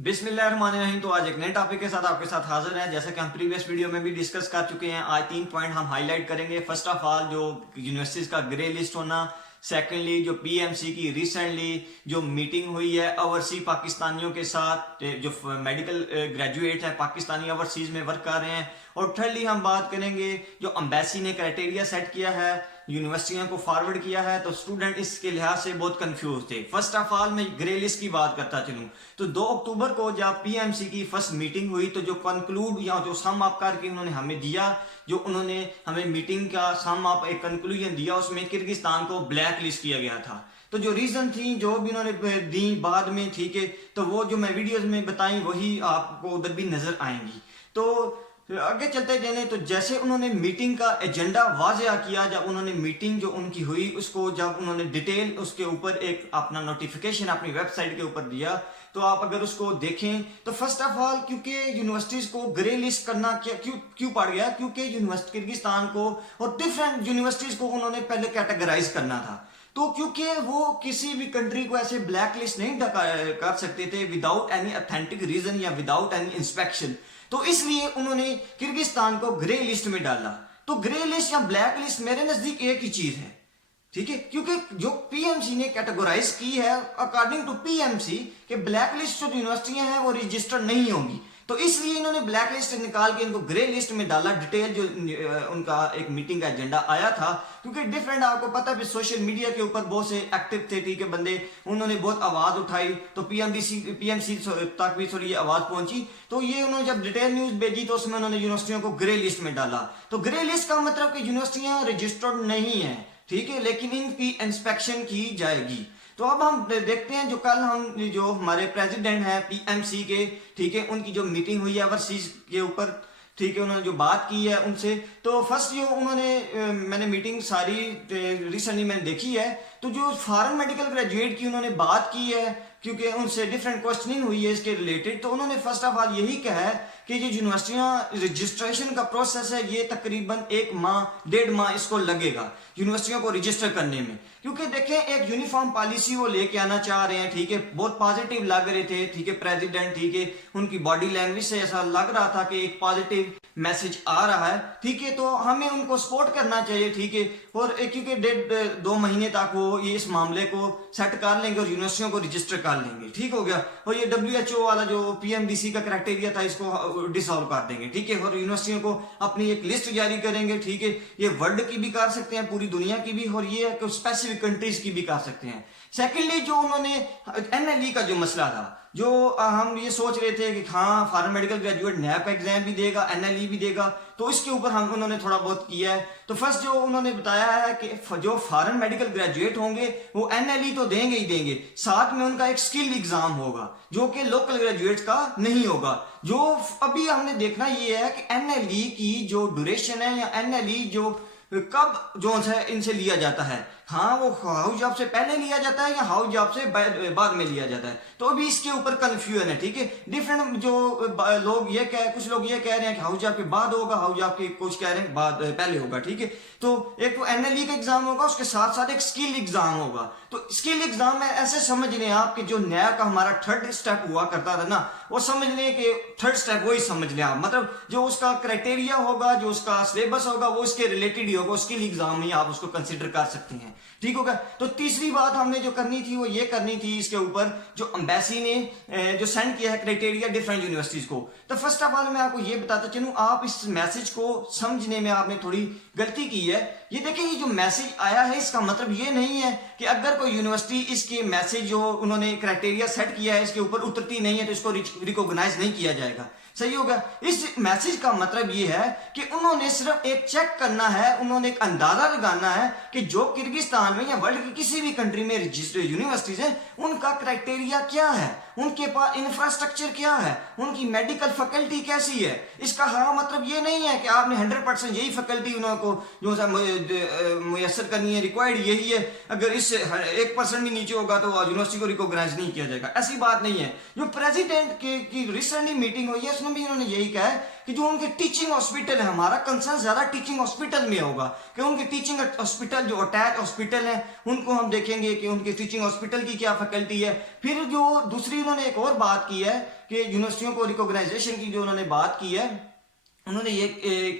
बिस्मिल्लाहिर्रहमानिर्रहीम। तो आज एक नए टॉपिक के साथ आपके साथ हाजिर हैं। जैसा कि हम प्रीवियस वीडियो में भी डिस्कस कर चुके हैं, आज 3 पॉइंट हम हाईलाइट करेंगे। फर्स्ट ऑफ ऑल, जो यूनिवर्सिटीज का ग्रे लिस्ट होना। सेकेंडली, जो पीएमसी की रिसेंटली जो मीटिंग हुई है ओवरसीज पाकिस्तानियों के साथ, जो मेडिकल ग्रेजुएट हैं पाकिस्तानी ओवरसीज में वर्क कर रहे हैं। और थर्डली हम बात करेंगे जो एम्बेसी ने क्राइटेरिया सेट किया है, यूनिवर्सिटियों को फॉरवर्ड किया है, तो स्टूडेंट इसके लिहाज से बहुत कंफ्यूज थे। फर्स्ट ऑफ ऑल मैं ग्रे लिस्ट की बात करता चलूं तो 2 अक्टूबर को जब पीएमसी की फर्स्ट मीटिंग हुई तो जो कंक्लूड या जो सम अप करके उन्होंने हमें दिया, जो उन्होंने हमें मीटिंग का सम अप एक कंक्लूजन दिया, उसमें किर्गिस्तान को ब्लैक लिस्ट किया गया था। तो जो रीजन थी जो भी उन्होंने दी बाद में, ठीक है, तो वो जो मैं वीडियोस में बताई वही आपको उधर भी नजर आएंगी। तो आगे चलते जाने तो जैसे उन्होंने मीटिंग का एजेंडा वाज़ेह किया, जब उन्होंने मीटिंग जो उनकी हुई उसको जब उन्होंने डिटेल उसके ऊपर एक अपना नोटिफिकेशन अपनी वेबसाइट के ऊपर दिया, तो आप अगर उसको देखें तो फर्स्ट ऑफ ऑल क्योंकि यूनिवर्सिटीज को ग्रे लिस्ट करना क्यों पड़ गया, क्योंकि यूनिवर्सिटी किर्गिस्तान को और डिफरेंट यूनिवर्सिटीज को उन्होंने पहले कैटेगराइज करना था। तो क्योंकि वो किसी भी कंट्री को ऐसे ब्लैक लिस्ट नहीं कर सकते थे विदाउट एनी ऑथेंटिक रीजन या विदाउट एनी इंस्पेक्शन, तो इसलिए उन्होंने किर्गिस्तान को ग्रे लिस्ट में डाला। तो ग्रे लिस्ट या ब्लैक लिस्ट मेरे नजदीक एक ही चीज है, ठीक है, क्योंकि जो पीएमसी ने कैटेगराइज की है अकॉर्डिंग टू पीएमसी के ब्लैक लिस्ट जो यूनिवर्सिटियां हैं वो रजिस्टर्ड नहीं होंगी, तो इसलिए इन्होंने ब्लैक लिस्ट निकाल के इनको ग्रे लिस्ट में डाला। डिटेल जो उनका एक मीटिंग का एजेंडा आया था, क्योंकि डिफरेंट आपको पता है सोशल मीडिया के ऊपर बहुत से एक्टिव थे, ठीक है, बंदे, उन्होंने बहुत आवाज उठाई, तो पीएमसी तक भी थोड़ी आवाज पहुंची। तो ये उन्होंने जब डिटेल न्यूज भेजी तो उसमें उन्होंने यूनिवर्सिटियों को ग्रे लिस्ट में डाला। तो ग्रे लिस्ट का मतलब कि यूनिवर्सिटियां रजिस्टर्ड नहीं है, ठीक है, लेकिन इनकी इंस्पेक्शन की जाएगी। तो अब हम देखते हैं जो कल हम जो हमारे प्रेसिडेंट हैं पीएमसी के, ठीक है, उनकी जो मीटिंग हुई है ओवरसीज के ऊपर, ठीक है, उन्होंने जो बात की है उनसे। तो फर्स्ट जो उन्होंने मैंने मीटिंग सारी रिसेंटली मैंने देखी है, तो जो फॉरेन मेडिकल ग्रेजुएट की उन्होंने बात की है, क्योंकि उनसे डिफरेंट क्वेश्चनिंग हुई है इसके रिलेटेड, तो उन्होंने फर्स्ट ऑफ ऑल यही कहा है कि जो यूनिवर्सिटियां रजिस्ट्रेशन का प्रोसेस है ये तकरीबन 1 माह 1.5 माह इसको लगेगा यूनिवर्सिटियों को रजिस्टर करने में, क्योंकि देखें एक यूनिफॉर्म पॉलिसी वो लेके आना चाह रहे हैं, ठीक है, बहुत पॉजिटिव लग रहे थे, ठीक है, प्रेसिडेंट, ठीक है, उनकी बॉडी लैंग्वेज से ऐसा लग रहा था कि एक पॉजिटिव मैसेज आ रहा है, ठीक है, तो हमें उनको सपोर्ट करना चाहिए, ठीक है, और क्योंकि 1.5-2 महीने तक वो ये इस मामले को सेट कर लेंगे और यूनिवर्सिटियों को रजिस्टर कर लेंगे, ठीक हो गया। और ये WHO वाला जो PMDC का क्राइटेरिया था इसको डिसॉल्व कर देंगे, ठीक है, और यूनिवर्सिटियों को अपनी एक लिस्ट जारी करेंगे, ठीक है, ये वर्ल्ड की भी कर सकते हैं, पूरी दुनिया की भी, और ये स्पेसिफिक कंट्रीज की भी कर सकते हैं। सेकेंडली, जो उन्होंने NLE का जो मसला था, जो हम ये सोच रहे थे कि हाँ foreign medical graduate nap exam भी देगा, NLE भी देगा, तो इसके ऊपर हम उन्होंने थोड़ा बहुत किया है। तो फर्स्ट जो उन्होंने बताया है कि जो फॉरेन मेडिकल ग्रेजुएट होंगे वो NLE तो देंगे ही देंगे, साथ में उनका एक स्किल एग्जाम होगा जो कि लोकल ग्रेजुएट्स का नहीं होगा। जो अभी हमने देखना ये है कि NLE की जो ड्यूरेशन है या NLE जो कब जो है इनसे लिया जाता है, हाँ वो हाउस जॉब से पहले लिया जाता है या हाउस जॉब से बाद में लिया जाता है, तो अभी इसके ऊपर कंफ्यूजन है, ठीक है। डिफरेंट जो लोग ये कुछ लोग ये कह रहे हैं कि हाउस जॉब के बाद होगा, हाउस जॉब के कुछ कह रहे हैं बाद पहले होगा, ठीक है। तो एक तो NLE का एग्जाम होगा, उसके साथ साथ एक स्किल एग्जाम होगा। तो स्किल एग्जाम में ऐसे समझ लें आप कि जो नया का हमारा 3rd स्टेप हुआ करता था ना, वो समझ लें कि 3rd स्टेप वही समझ लें आप, मतलब जो उसका क्राइटेरिया होगा, जो उसका सिलेबस होगा वो इसके रिलेटेड ही होगा, स्किल एग्जाम में आप उसको कंसिडर कर सकते हैं, ठीक होगा। तो तीसरी बात हमने जो करनी थी वो ये करनी थी इसके ऊपर जो एम्बेसी ने जो सेंड किया है क्राइटेरिया डिफरेंट यूनिवर्सिटीज को। तो फर्स्ट ऑफ ऑल मैं आपको ये बताता चलूं, आप इस मैसेज को समझने में आपने थोड़ी गलती की है। ये देखिए, ये जो मैसेज आया है इसका मतलब ये नहीं है कि अगर कोई यूनिवर्सिटी इसके मैसेज जो उन्होंने क्राइटेरिया सेट किया है इसके ऊपर उतरती नहीं है तो इसको रिकॉग्नाइज नहीं किया जाएगा, सही होगा। इस मैसेज का मतलब ये है कि उन्होंने सिर्फ एक चेक करना है, उन्होंने एक अंदाजा लगाना है कि जो किर्गिस्तान में या वर्ल्ड की किसी भी कंट्री में रजिस्टर्ड यूनिवर्सिटीज हैं उनका क्राइटेरिया क्या है, उनके पास इंफ्रास्ट्रक्चर क्या है, उनकी मेडिकल फैकल्टी कैसी है। इसका हाँ मतलब ये नहीं है कि आपने 100% यही फैकल्टी उनको मुयसर करनी है, रिक्वायर्ड यही है। अगर इससे 1% भी नीचे होगा तो यूनिवर्सिटी को रिकॉग्नाइज नहीं किया जाएगा। ऐसी बात नहीं है। जो प्रेसिडेंट की रिसेंटली मीटिंग हुई है उसमें भी उन्होंने यही कहा है कि जो उनके टीचिंग हॉस्पिटल है, हमारा कंसर्न ज्यादा टीचिंग हॉस्पिटल में होगा कि उनके टीचिंग हॉस्पिटल जो अटैच हॉस्पिटल है उनको हम देखेंगे कि उनके टीचिंग हॉस्पिटल की क्या फैकल्टी है। फिर जो दूसरी उन्होंने एक और बात की है कि यूनिवर्सिटियों को रिकॉग्नाइजेशन की जो उन्होंने बात की है, उन्होंने ये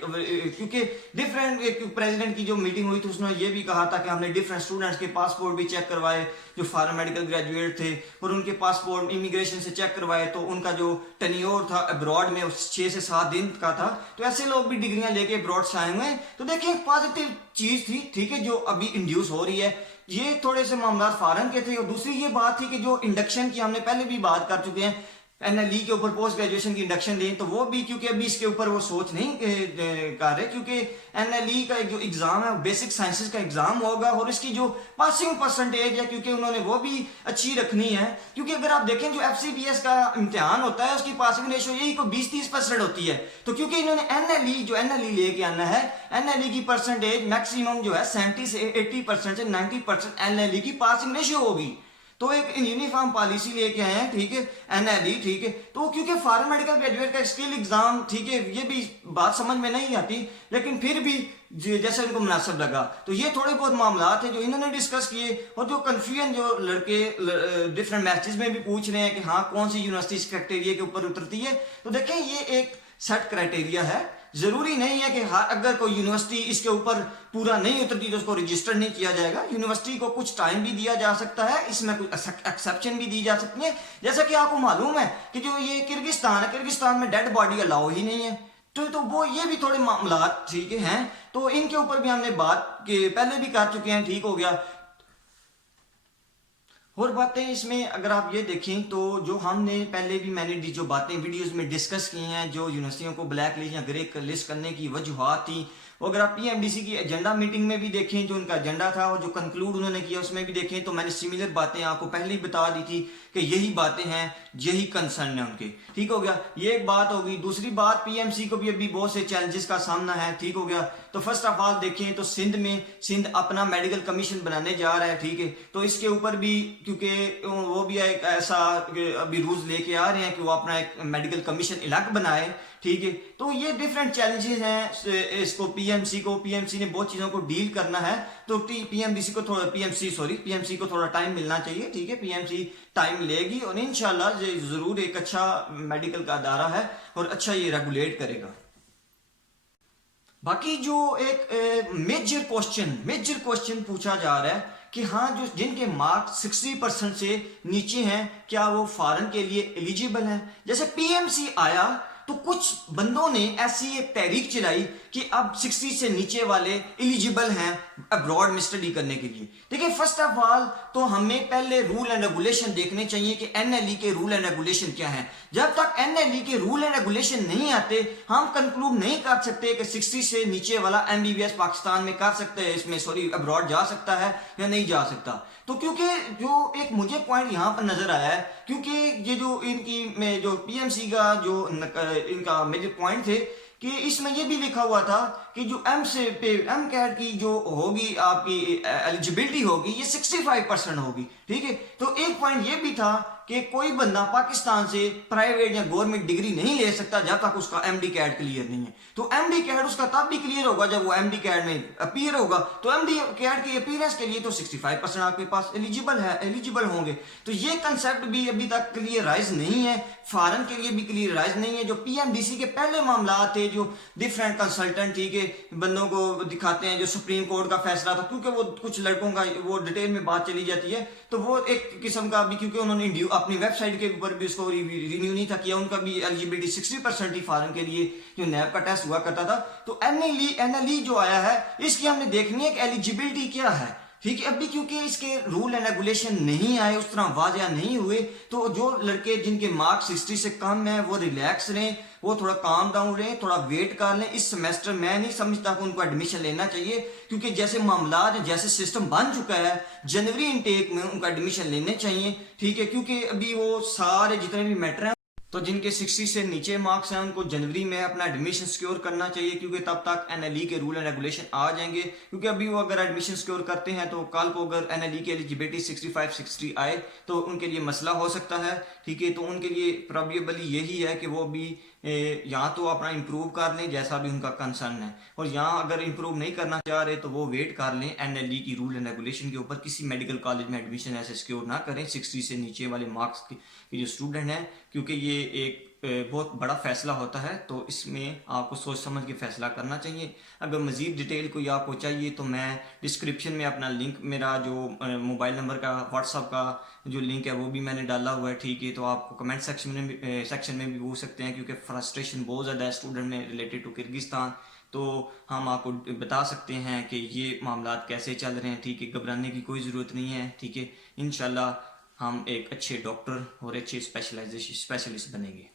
क्योंकि डिफरेंट प्रेसिडेंट की जो मीटिंग हुई थी उसने ये भी कहा था कि हमने डिफरेंट स्टूडेंट्स के पासपोर्ट भी चेक करवाए जो फॉरेन मेडिकल ग्रेजुएट थे, और उनके पासपोर्ट इमिग्रेशन से चेक करवाए तो उनका जो टेन्योर था अब्रॉड में 6 से 7 दिन का था। तो ऐसे लोग भी डिग्रियां लेके अब्रॉड से आए हुए हैं। तो देखिए पॉजिटिव चीज थी, ठीक है, जो अभी इंड्यूस हो रही है। ये थोड़े से मामला फॉरेन के थे। और दूसरी ये बात थी कि जो इंडक्शन की हमने पहले भी बात कर चुके हैं, एनएलई के ऊपर पोस्ट ग्रेजुएशन की इंडक्शन दें, तो वो भी क्योंकि अभी इसके ऊपर वो सोच नहीं कर रहे, क्योंकि एनएलई का एक जो एग्जाम है बेसिक साइंसेस का एग्जाम होगा और इसकी जो पासिंग परसेंटेज है क्योंकि उन्होंने वो भी अच्छी रखनी है। क्योंकि अगर आप देखें जो एफसीबीएस का इम्तिहान होता है उसकी पासिंग रेशियो यही को 20-30% होती है। तो क्योंकि इन्होंने एनएलई लेके आना है, एनएलई की परसेंटेज मैक्सिमम जो है 70 से 80% से 90% एनएलई की पासिंग रेशियो होगी। तो एक यूनिफॉर्म पॉलिसी लेके आए हैं, ठीक है, एनएलई, ठीक है। तो क्योंकि फॉरेन मेडिकल ग्रेजुएट का स्किल एग्जाम, ठीक है, ये भी बात समझ में नहीं आती, लेकिन फिर भी जैसे उनको मुनासिब लगा। तो ये थोड़े बहुत मामला थे जो इन्होंने डिस्कस किए। और जो कंफ्यूजन जो लड़के डिफरेंट मैसेज में भी पूछ रहे हैं कि हाँ कौन सी यूनिवर्सिटी इस क्राइटेरिया के ऊपर उतरती है, तो देखें ये एक सेट क्राइटेरिया है। जरूरी नहीं है कि हाँ अगर कोई यूनिवर्सिटी इसके ऊपर पूरा नहीं उतरती तो उसको रजिस्टर नहीं किया जाएगा। यूनिवर्सिटी को कुछ टाइम भी दिया जा सकता है, इसमें कुछ एक्सेप्शन भी दी जा सकती है। जैसा कि आपको मालूम है कि जो ये किर्गिस्तान है, किर्गिस्तान में डेड बॉडी अलाउ ही नहीं है। तो वो ये भी थोड़े मामला ठीक है, तो इनके ऊपर भी हमने बात के पहले भी कर चुके हैं, ठीक हो गया। और बातें इसमें अगर आप ये देखें तो जो हमने पहले भी मैंने जो बातें वीडियोस में डिस्कस की हैं, जो यूनिवर्सिटियों को ब्लैक लिस्ट या ग्रे लिस्ट करने की वजूहात थी, वो अगर आप पीएमडीसी की एजेंडा मीटिंग में भी देखें जो उनका एजेंडा था और जो कंक्लूड उन्होंने किया उसमें भी देखें तो मैंने सिमिलर बातें आपको पहले ही बता दी थी कि यही बातें हैं, यही कंसर्न है उनके, ठीक हो गया। ये एक बात होगी। दूसरी बात, पीएमसी को भी अभी बहुत से चैलेंजेस का सामना है, ठीक हो गया। तो फर्स्ट ऑफ ऑल देखें तो सिंध अपना मेडिकल कमीशन बनाने जा रहा है, ठीक है। तो इसके ऊपर भी क्योंकि वो भी एक ऐसा अभी रूल्स लेके आ रहे हैं कि वो अपना एक मेडिकल कमीशन अलग बनाए, ठीक है। तो ये डिफरेंट चैलेंजेस हैं इसको पीएमसी ने बहुत चीजों को डील करना है। तो पीएमसी को थोड़ा टाइम मिलना चाहिए, ठीक है। पीएमसी टाइम लेगी और इंशाल्लाह जरूर एक अच्छा मेडिकल का अदारा है और अच्छा ये रेगुलेट करेगा। बाकी जो एक मेजर क्वेश्चन पूछा जा रहा है कि हाँ जो जिनके मार्क्स 60% से नीचे हैं क्या वो फॉरेन के लिए एलिजिबल हैं। जैसे पीएमसी आया तो कुछ बंदों ने ऐसी एक तहरीक चलाई कि अब 60 से नीचे वाले एलिजिबल हैं अब्रॉड में स्टडी करने के लिए। देखिए फर्स्ट ऑफ ऑल तो हमें पहले रूल एंड रेगुलेशन देखने चाहिए कि एनएलई के रूल एंड रेगुलेशन क्या है। जब तक एनएलई के रूल एंड रेगुलेशन नहीं आते हम कंक्लूड नहीं कर सकते कि 60 से नीचे वाला एमबीबीएस पाकिस्तान में कर सकते हैं, इसमें अब्रॉड जा सकता है या नहीं जा सकता। तो क्योंकि जो एक मुझे पॉइंट यहां पर नजर आया है, क्योंकि ये जो इनकी में जो पीएमसी का जो इनका मेजर पॉइंट थे कि इसमें ये भी लिखा हुआ था कि जो एम कैट की जो होगी आपकी एलिजिबिलिटी होगी ये 65% होगी, ठीक है। तो एक पॉइंट ये भी था कि कोई बंदा पाकिस्तान से प्राइवेट या गवर्नमेंट डिग्री नहीं ले सकता जब तक उसका एमडी कैट क्लियर नहीं है। तो एमडी कैट उसका तब भी क्लियर होगा जब वो एमडी कैट में अपीयर होगा। तो एमडी कैट की अपीयरेंस के लिए तो 65% आपके पास एलिजिबल होंगे। तो ये कंसेप्ट भी अभी तक क्लियराइज नहीं है, फॉरेन के लिए भी क्लियराइज नहीं है। जो पीएमडीसी के पहले मामला थे जो डिफरेंट कंसल्टेंट, ठीक है, बंदों को दिखाते हैं, जो सुप्रीम कोर्ट का फैसला था, क्योंकि वो कुछ लड़कों का वो डिटेल में बात चली जाती है तो वो एक किस्म का भी, क्योंकि उन्होंने अपनी वेबसाइट के ऊपर भी उसको रिन्यू नहीं था किया, उनका भी एलिजिबिलिटी 60% ही फॉरेन के लिए जो नैब का टेस्ट हुआ करता था। तो एनएलई जो आया है इसकी हमने देखनी है कि एलिजिबिलिटी क्या है, ठीक है। अभी क्योंकि इसके रूल एंड रेगुलेशन नहीं आए, उस तरह वाजिया नहीं हुए, तो जो लड़के जिनके मार्क्स 60 से कम है वो रिलैक्स रहें, वो थोड़ा काम डाउन रहें, थोड़ा वेट कर लें। इस सेमेस्टर मैं नहीं समझता कि उनको एडमिशन लेना चाहिए, क्योंकि जैसे मामला जैसे सिस्टम बन चुका है जनवरी इनटेक में उनको एडमिशन लेने चाहिए, ठीक है। क्योंकि अभी वो सारे जितने भी मैटर हैं तो जिनके 60 से नीचे मार्क्स हैं उनको जनवरी में अपना एडमिशन सिक्योर करना चाहिए, क्योंकि तब तक एनएलई के रूल एंड रेगुलेशन आ जाएंगे। क्योंकि अभी वो अगर एडमिशन सिक्योर करते हैं तो कल को अगर एनएलई की एलिजिबिलिटी 65-60 आए तो उनके लिए मसला हो सकता है। ठीक है, तो उनके लिए प्रॉबेबली यही है कि वो भी यहाँ तो अपना इम्प्रूव कर लें जैसा भी उनका कंसर्न है, और यहाँ अगर इम्प्रूव नहीं करना चाह रहे तो वो वेट कर लें एनएलई की रूल एंड रेगुलेशन के ऊपर। किसी मेडिकल कॉलेज में एडमिशन ऐसे सिक्योर ना करें 60 से नीचे वाले मार्क्स के जो स्टूडेंट हैं, क्योंकि ये एक बहुत बड़ा फैसला होता है, तो इसमें आपको सोच समझ के फैसला करना चाहिए। अगर मज़ीद डिटेल कोई आपको चाहिए तो मैं डिस्क्रिप्शन में अपना लिंक, मेरा जो मोबाइल नंबर का व्हाट्सअप का जो लिंक है वो भी मैंने डाला हुआ है। ठीक है, तो आपको कमेंट सेक्शन में भी पूछ सकते हैं, क्योंकि फ्रस्ट्रेशन बहुत ज़्यादा है स्टूडेंट में रिलेटेड टू किर्गिस्तान। तो हम आपको बता सकते हैं कि ये मामला कैसे चल रहे हैं। ठीक है, घबराने की कोई ज़रूरत नहीं है। ठीक है, इंशाल्लाह हम एक अच्छे डॉक्टर और अच्छे स्पेशलिस्ट बनेंगे।